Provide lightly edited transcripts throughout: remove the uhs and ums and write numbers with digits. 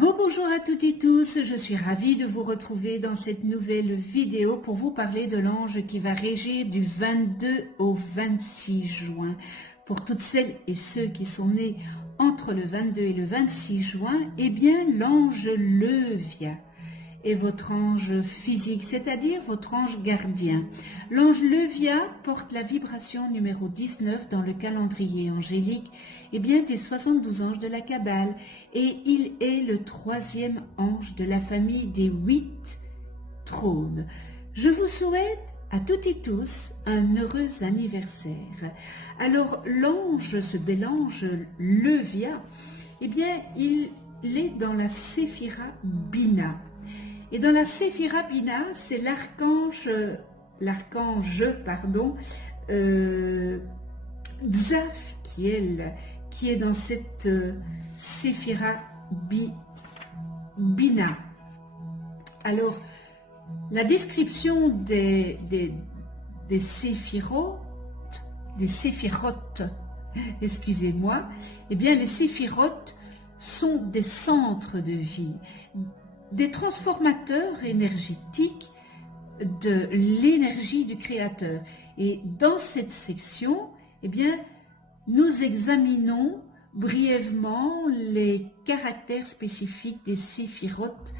Bonjour à toutes et tous, je suis ravie de vous retrouver dans cette nouvelle vidéo pour vous parler de l'ange qui va régir du 22 au 26 juin. Pour toutes celles et ceux qui sont nés entre le 22 et le 26 juin, eh bien l'ange Levia est votre ange physique, c'est-à-dire votre ange gardien. L'ange Levia porte la vibration numéro 19 dans le calendrier angélique des 72 anges de la Kabbale, et il est le 3e ange de la famille des 8 trônes. Je vous souhaite à toutes et tous un heureux anniversaire. Alors l'ange, ce bel ange Levia, il est dans la Séphira Bina. Et dans la Séphira Bina, c'est l'archange Tzaf qui est dans cette Séphira Bina. Alors, la description des séphirotes, excusez-moi, les séphirotes sont des centres de vie, des transformateurs énergétiques de l'énergie du Créateur. Et dans cette section, nous examinons brièvement les caractères spécifiques des séphirotes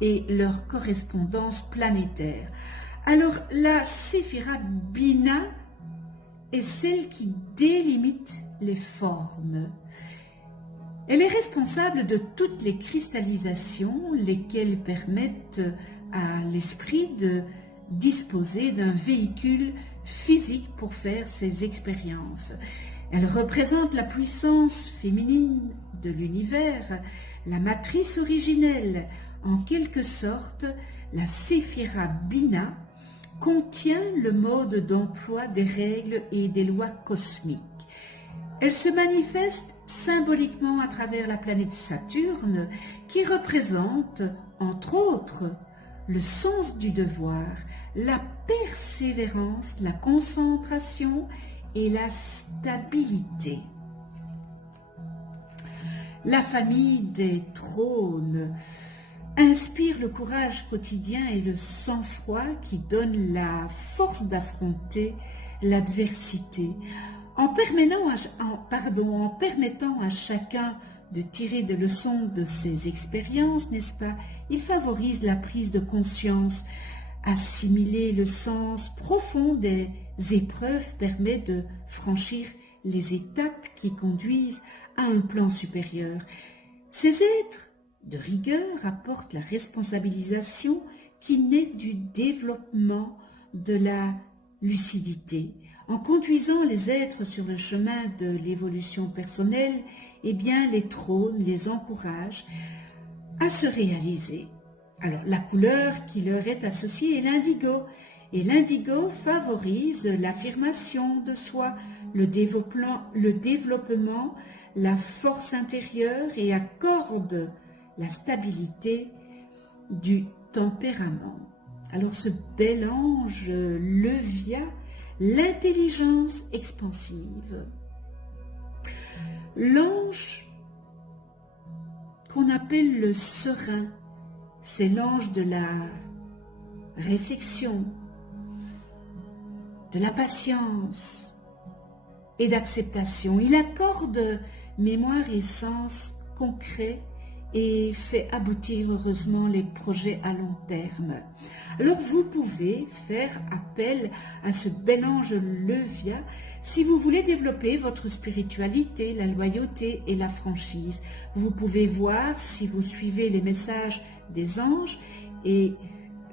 et leur correspondance planétaire. Alors, la Séphira Bina est celle qui délimite les formes. Elle est responsable de toutes les cristallisations, lesquelles permettent à l'esprit de disposer d'un véhicule physique pour faire ses expériences. Elle représente la puissance féminine de l'univers, la matrice originelle. En quelque sorte, la Séphira Bina contient le mode d'emploi des règles et des lois cosmiques. Elle se manifeste symboliquement à travers la planète Saturne, qui représente, entre autres, le sens du devoir, la persévérance, la concentration et la stabilité. La famille des trônes inspire le courage quotidien et le sang-froid qui donne la force d'affronter l'adversité. En permettant à chacun de tirer des leçons de ses expériences, n'est-ce pas, il favorise la prise de conscience. Assimiler le sens profond des épreuves permet de franchir les étapes qui conduisent à un plan supérieur. Ces êtres de rigueur apportent la responsabilisation qui naît du développement de la lucidité. En conduisant les êtres sur le chemin de l'évolution personnelle, les trônes les encouragent à se réaliser. Alors, la couleur qui leur est associée est l'indigo. Et l'indigo favorise l'affirmation de soi, le développement, la force intérieure et accorde la stabilité du tempérament. Alors, ce bel ange Levia, l'intelligence expansive. L'ange qu'on appelle le serein, c'est l'ange de la réflexion, de la patience et d'acceptation. Il accorde mémoire et sens concret et fait aboutir heureusement les projets à long terme. Alors vous pouvez faire appel à ce bel ange Levia si vous voulez développer votre spiritualité, la loyauté et la franchise. Vous pouvez voir si vous suivez les messages des anges et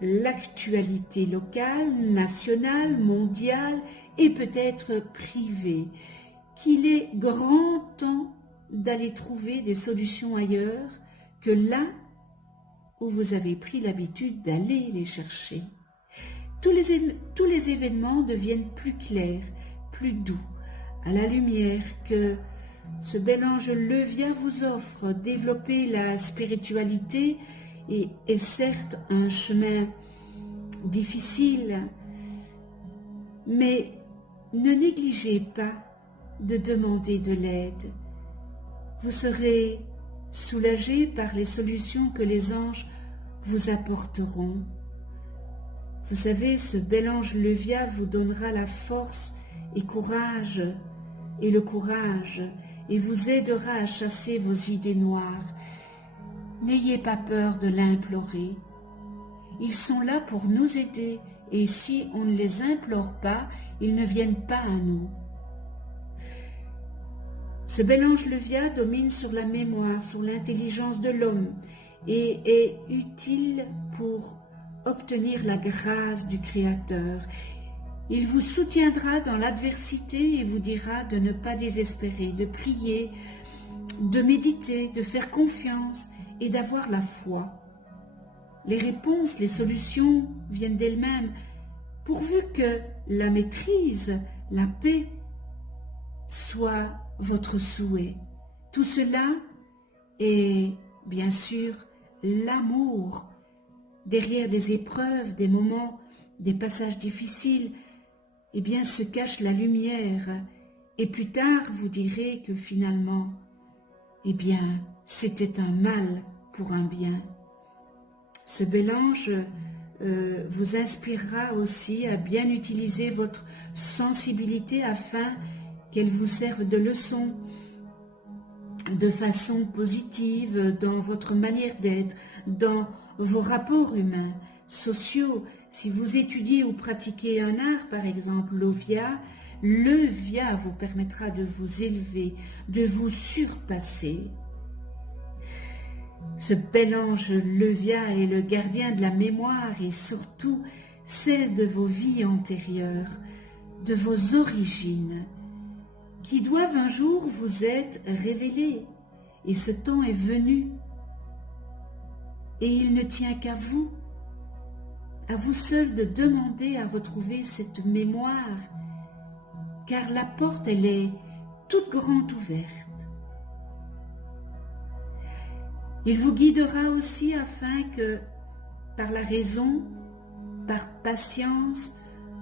l'actualité locale, nationale, mondiale et peut-être privée, qu'il est grand temps d'aller trouver des solutions ailleurs que là où vous avez pris l'habitude d'aller les chercher. Tous les événements deviennent plus clairs, plus doux, à la lumière que ce bel ange Levia vous offre. Développer la spiritualité est certes un chemin difficile, mais ne négligez pas de demander de l'aide. Vous serez soulagé par les solutions que les anges vous apporteront. Vous savez, ce bel ange Levia vous donnera la force et le courage, et vous aidera à chasser vos idées noires. N'ayez pas peur de l'implorer. Ils sont là pour nous aider, et si on ne les implore pas, ils ne viennent pas à nous. Ce bel ange Levia domine sur la mémoire, sur l'intelligence de l'homme, et est utile pour obtenir la grâce du Créateur. Il vous soutiendra dans l'adversité et vous dira de ne pas désespérer, de prier, de méditer, de faire confiance et d'avoir la foi. Les réponses, les solutions viennent d'elles-mêmes, pourvu que la maîtrise, la paix soit votre souhait. Tout cela est bien sûr l'amour. Derrière des épreuves, des moments, des passages difficiles, eh bien se cache la lumière. Et plus tard, vous direz que finalement, eh bien, c'était un mal pour un bien. Ce bel ange vous inspirera aussi à bien utiliser votre sensibilité afin qu'elle vous serve de leçon de façon positive dans votre manière d'être, dans vos rapports humains, sociaux. Si vous étudiez ou pratiquez un art, par exemple Levia vous permettra de vous élever, de vous surpasser. Ce bel ange Levia est le gardien de la mémoire et surtout celle de vos vies antérieures, de vos origines, qui doivent un jour vous être révélées. Et ce temps est venu. Et il ne tient qu'à vous seul de demander à retrouver cette mémoire, car la porte, elle est toute grande ouverte. Il vous guidera aussi afin que, par la raison, par patience,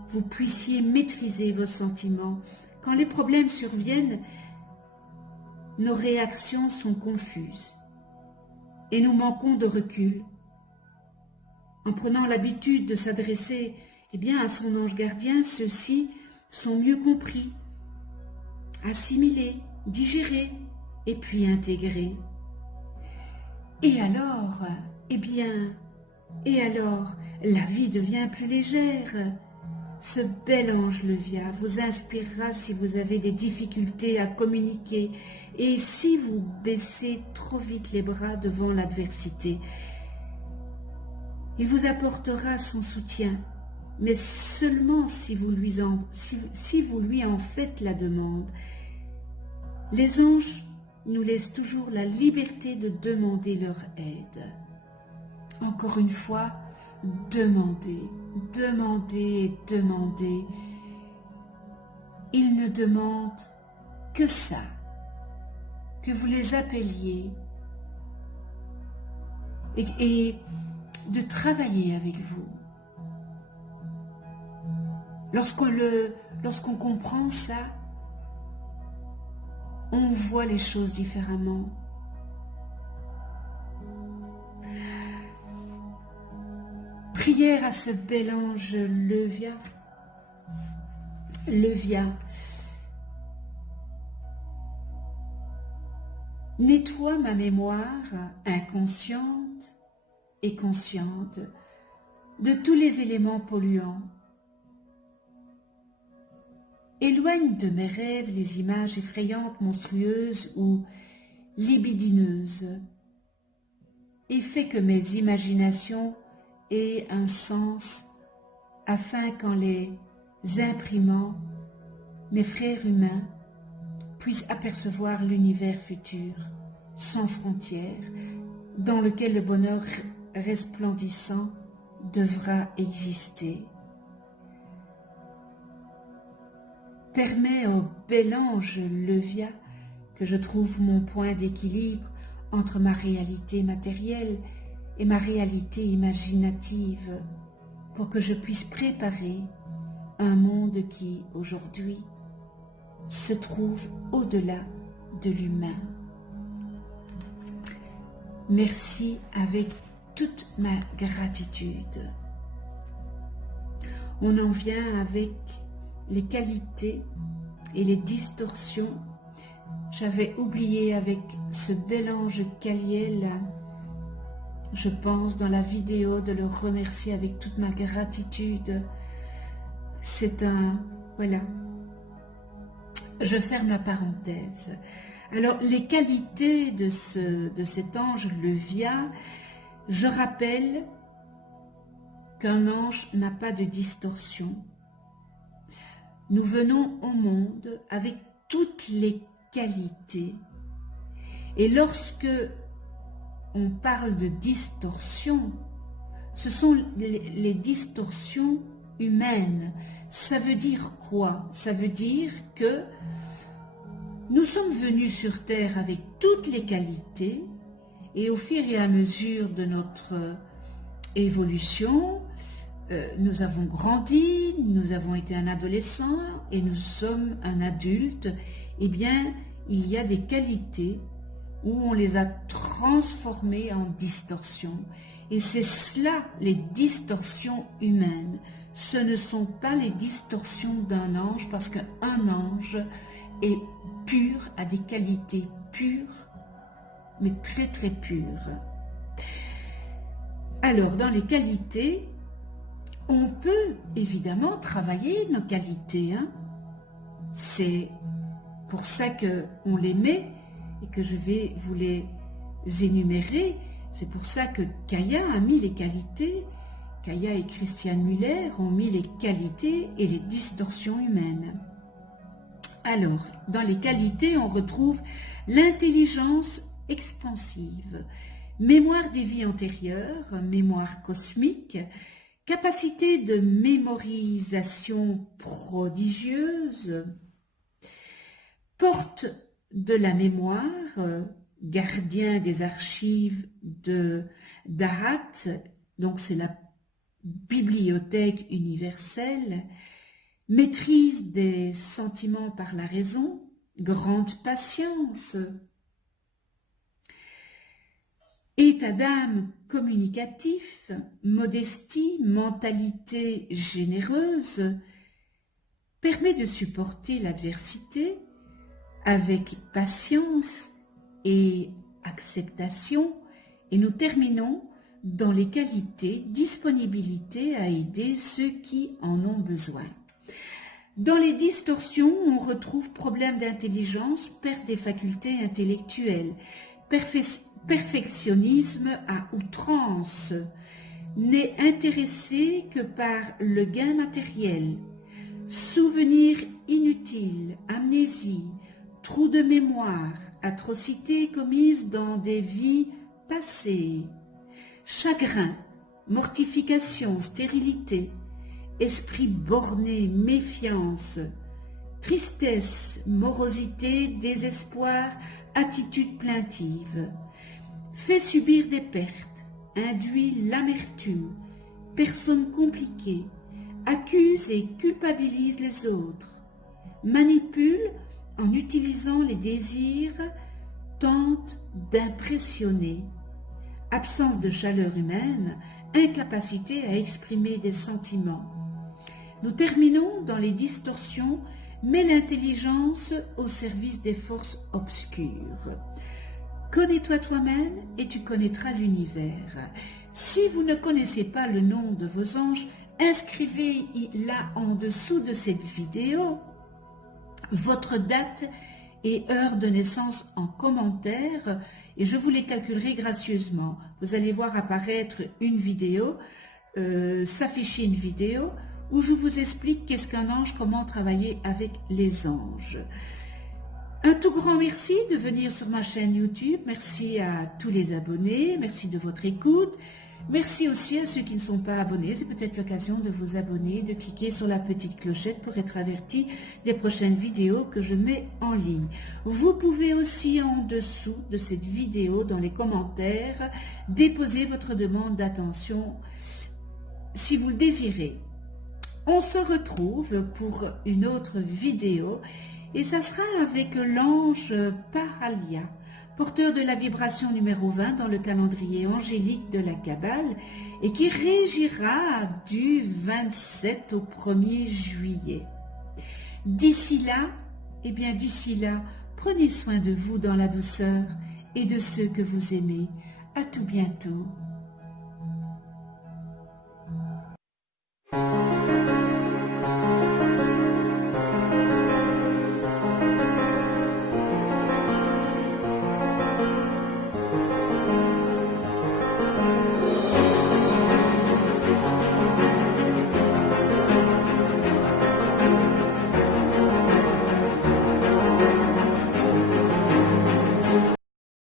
vous puissiez maîtriser vos sentiments. Quand les problèmes surviennent, nos réactions sont confuses et nous manquons de recul. En prenant l'habitude de s'adresser à son ange gardien, ceux-ci sont mieux compris, assimilés, digérés et puis intégrés. Et alors, la vie devient plus légère. Ce bel ange Levia vous inspirera si vous avez des difficultés à communiquer et si vous baissez trop vite les bras devant l'adversité. Il vous apportera son soutien, mais seulement si vous lui en faites la demande. Les anges nous laissent toujours la liberté de demander leur aide. Encore une fois, demandez, demandez, demandez. Ils ne demandent que ça, que vous les appeliez et de travailler avec vous. Lorsqu'on comprend ça, on voit les choses différemment. Prière à ce bel ange Levia. Nettoie ma mémoire inconsciente et consciente de tous les éléments polluants. Éloigne de mes rêves les images effrayantes, monstrueuses ou libidineuses et fais que mes imaginations aient un sens afin qu'en les imprimant, mes frères humains puissent apercevoir l'univers futur, sans frontières, dans lequel le bonheur resplendissant devra exister. Permets au bel ange Levia que je trouve mon point d'équilibre entre ma réalité matérielle et ma réalité imaginative pour que je puisse préparer un monde qui, aujourd'hui, se trouve au-delà de l'humain. merci avec toute ma gratitude. On en vient avec les qualités et les distorsions. J'avais oublié avec ce bel ange Caliel, je pense dans la vidéo, de le remercier avec toute ma gratitude. C'est un... voilà. Je ferme la parenthèse. Alors, les qualités de cet ange Levia, je rappelle qu'un ange n'a pas de distorsion. Nous venons au monde avec toutes les qualités. Et lorsque on parle de distorsion, ce sont les distorsions humaines. Ça veut dire quoi? Ça veut dire que nous sommes venus sur Terre avec toutes les qualités et au fur et à mesure de notre évolution, nous avons grandi, nous avons été un adolescent et nous sommes un adulte. Eh bien, il y a des qualités où on les a transformées en distorsions. Et c'est cela, les distorsions humaines. Ce ne sont pas les distorsions d'un ange, parce qu'un ange est pur, a des qualités pures, mais très très pures. Alors, dans les qualités, on peut évidemment travailler nos qualités. Hein. C'est pour ça qu'on les met et que je vais vous les énumérer. C'est pour ça que Kaya a mis les qualités. Kaya et Christiane Muller ont mis les qualités et les distorsions humaines. Alors, dans les qualités, on retrouve l'intelligence expansive, mémoire des vies antérieures, mémoire cosmique, capacité de mémorisation prodigieuse, porte de la mémoire, gardien des archives d'Ahat, donc c'est la bibliothèque universelle, maîtrise des sentiments par la raison, grande patience, état d'âme communicatif, modestie, mentalité généreuse, permet de supporter l'adversité avec patience et acceptation. Et nous terminons dans les qualités, disponibilité à aider ceux qui en ont besoin. Dans les distorsions, on retrouve problème d'intelligence, perte des facultés intellectuelles, perfectionnisme à outrance, n'est intéressé que par le gain matériel, souvenirs inutiles, amnésie, trou de mémoire, atrocités commises dans des vies passées, chagrin, mortification, stérilité, esprit borné, méfiance, tristesse, morosité, désespoir, attitude plaintive, fait subir des pertes, induit l'amertume, personne compliquée, accuse et culpabilise les autres, manipule en utilisant les désirs, tente d'impressionner, absence de chaleur humaine, incapacité à exprimer des sentiments. Nous terminons dans les distorsions, mais l'intelligence au service des forces obscures. Connais-toi toi-même et tu connaîtras l'univers. Si vous ne connaissez pas le nom de vos anges, inscrivez là en dessous de cette vidéo votre date et heure de naissance en commentaire et je vous les calculerai gracieusement. Vous allez voir apparaître une vidéo, s'afficher une vidéo où je vous explique qu'est-ce qu'un ange, comment travailler avec les anges. Un tout grand merci de venir sur ma chaîne YouTube, merci à tous les abonnés, merci de votre écoute, merci aussi à ceux qui ne sont pas abonnés, c'est peut-être l'occasion de vous abonner, de cliquer sur la petite clochette pour être averti des prochaines vidéos que je mets en ligne. Vous pouvez aussi en dessous de cette vidéo, dans les commentaires, déposer votre demande d'attention si vous le désirez. On se retrouve pour une autre vidéo et ça sera avec l'ange Paralia. porteur de la vibration numéro 20 dans le calendrier angélique de la Kabbale et qui régira du 27 au 1er juillet. D'ici là, prenez soin de vous dans la douceur et de ceux que vous aimez. À tout bientôt.